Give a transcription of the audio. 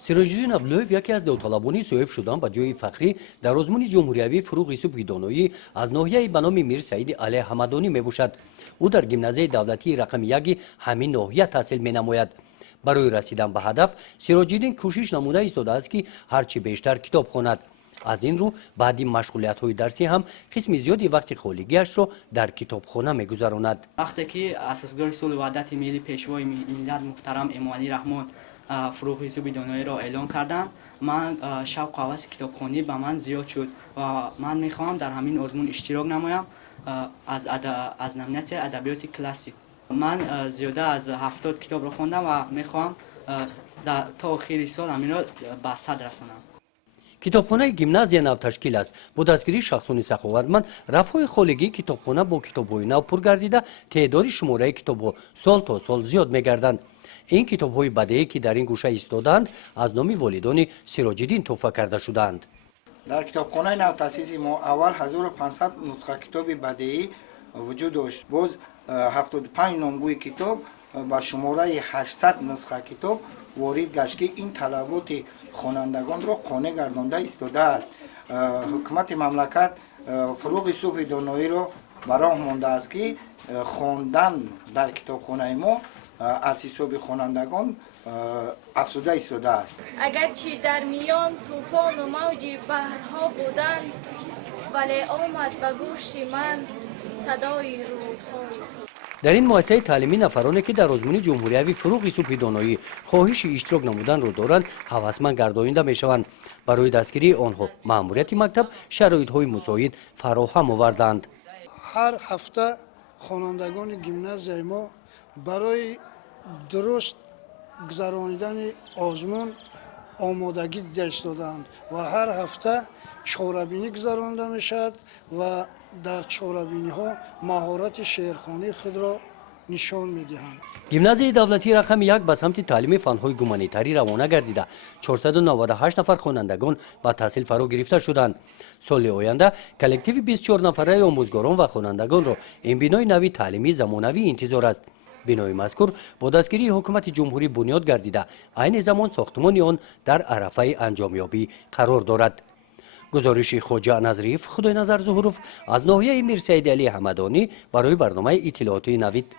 سیراج‌الدین ابلویف یکی از داوطلبانی صاحب شدن به جای فخری در آزمون جمهوریوی فروغ صبحی دانایی از ناحیه به نام میر سعید علی حمدانی میباشد. او در گیمنازیای دولتی رقم 1 همین ناحیه تحصیل مینماید. برای رسیدن به هدف سیراج‌الدین کوشش نموده ایستاده است که هرچی بیشتر کتاب خواند. از این رو بعد مشغولیت‌های درسی هم قسم زیادی وقت خالیگیش را در کتابخانه می‌گذراند. وقتی که اساسگار صلح و وحدت ملی پیشوای ملت محترم امامی رحمان فروغ صبحی دانایی را اعلام کردند، من شوق و هوس کتابخوانی به من زیاد شد و من می‌خواهم در همین آزمون اشتراک نمایم از نمونت ادبیات کلاسیک. من زیاده از 70 کتاب را خواندم و می‌خواهم تا آخر سال همین را به صدر رسانم. کتابخانه گیمنازیا نو تشکیل است. با دستگیری شخصان سخاوتمند رفع خالگی کتابخانه با کتاب‌های نو پر گردیده تعداد شماره کتاب‌ها سال تا سال زیاد می‌گردند. این کتاب‌های بدیعی که در این گوشه ایستادند از نام والدان سیراج‌الدین تحفه کرده شدند. در کتابخانه نو تأسیس ما اول 1500 نسخه کتاب بدیعی وجود داشت. باز 75 نامگوی کتاب با شماره 800 نسخه کتاب وارد گشت که این طلبات خوانندگان را قانع گردانده ایستاده است. حکومت مملکت فروغ صبحی دانایی را براه مانده است که خواندن در کتابخانه ما از حساب خوانندگان افزوده ایستاده است. اگرچه در میان طوفان و موج بحرها بودند، ولی آمد به گوش من صدای رودها. در این مؤسسه تعلیمی نفرانی که در آزمون جمهوریوی فروغ صبحی دانایی خواهش اشتراک نمودن را دارند هوسمند گردانیده میشوند. برای دستگیری آنها مأموریت مکتب شرایط‌های مساعد فراهم آوردند. هر هفته خوانندگان گیمنازیای ما برای درست گذرانیدن آزمون آمادگی داشته دادند و هر هفته چهاربینی گذرانده می شود و در چهاربینی ها مهارت شعرخوانی خود را نشان می دهند. گیمنازیای دولتی رقم 1 به سمت تعلیم فن‌های گومانیتاری روانه گردیده 498 نفر خوانندگان به تحصیل فرا گرفته شدند. سال آینده کلکتیو 24 نفره آموزگاران و خوانندگان را این بنای نوی تعلیمی زمانوی انتظار است. بنای مذکور با دستگیری حکومت جمهوری بنیاد گردیده عین زمان ساختمان آن در عرفه انجامیابی قرار دارد. گزارش خواجه نظریف خدای نظر ظهوروف از ناحیه میر سعید علی حمدانی برای برنامه اطلاعاتی نوید.